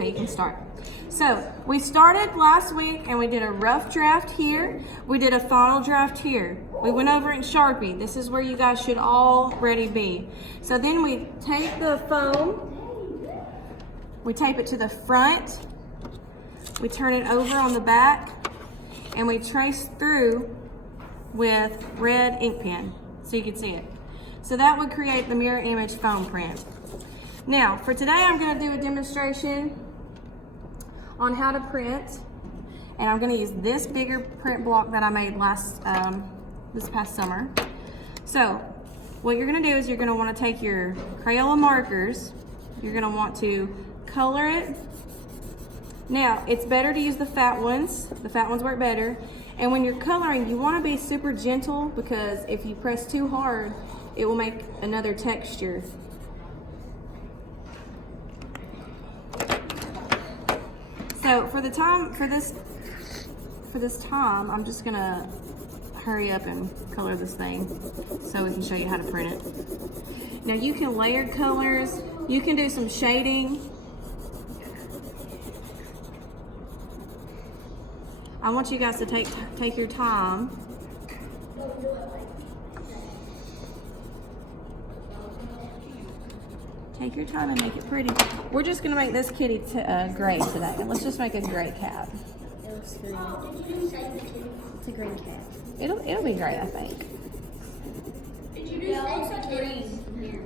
Okay, you can start. So we started last week and we did a rough draft here. We did a final draft here. We went over it in Sharpie. This is where you guys should already be. So then we take the foam, we tape it to the front, we turn it over on the back, and we trace through with red ink pen so you can see it. So that would create the mirror image foam print. Now, for today, I'm going to do a demonstration on how to print, and I'm going to use this bigger print block that I made this past summer. So, what you're going to do is you're going to want to take your Crayola markers. You're going to want to color it. Now, it's better to use the fat ones. The fat ones work better. And when you're coloring, you want to be super gentle because if you press too hard, it will make another texture. So for this time, I'm just gonna hurry up and color this thing so we can show you how to print it. Now you can layer colors, you can do some shading. I want you guys to take your time. Take your time and make it pretty. We're just gonna make this kitty gray today. Let's just make a gray cat. It looks green. It's a green cat. It'll be gray, I think. Did you do green here?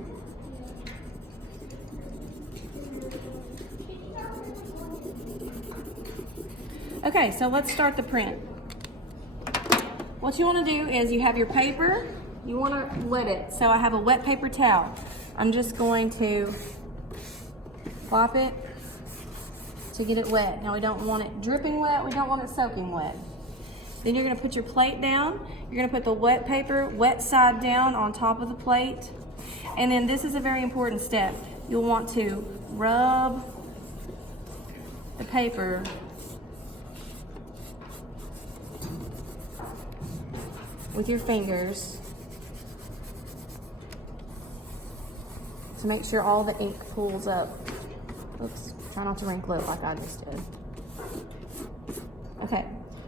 Okay, so let's start the print. What you want to do is you have your paper. You want to wet it. So I have a wet paper towel. I'm just going to flop it to get it wet. Now we don't want it dripping wet, we don't want it soaking wet. Then you're gonna put your plate down. You're gonna put the wet paper, wet side down on top of the plate. And then this is a very important step. You'll want to rub the paper with your fingers to make sure all the ink pulls up. Oops, try not to wrinkle it like I just did. Okay,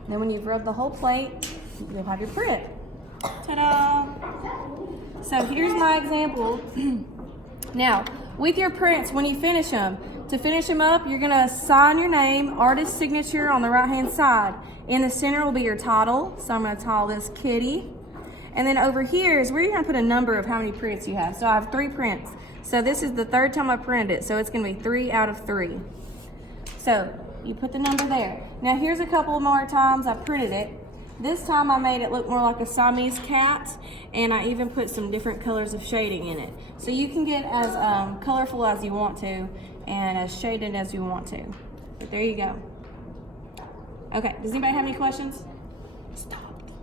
then when you've rubbed the whole plate, you'll have your print. Ta-da! So here's my example. Now, with your prints, when you finish them, to finish them up, you're gonna sign your name, artist signature on the right-hand side. In the center will be your title, so I'm gonna title this Kitty. And then over here is where you're gonna put a number of how many prints you have. So I have 3 prints. So this is the 3rd time I printed it, so it's gonna be 3 out of 3. So you put the number there. Now here's a couple more times I printed it. This time I made it look more like a Siamese cat, and I even put some different colors of shading in it. So you can get as colorful as you want to and as shaded as you want to. But there you go. Okay, does anybody have any questions? Stop.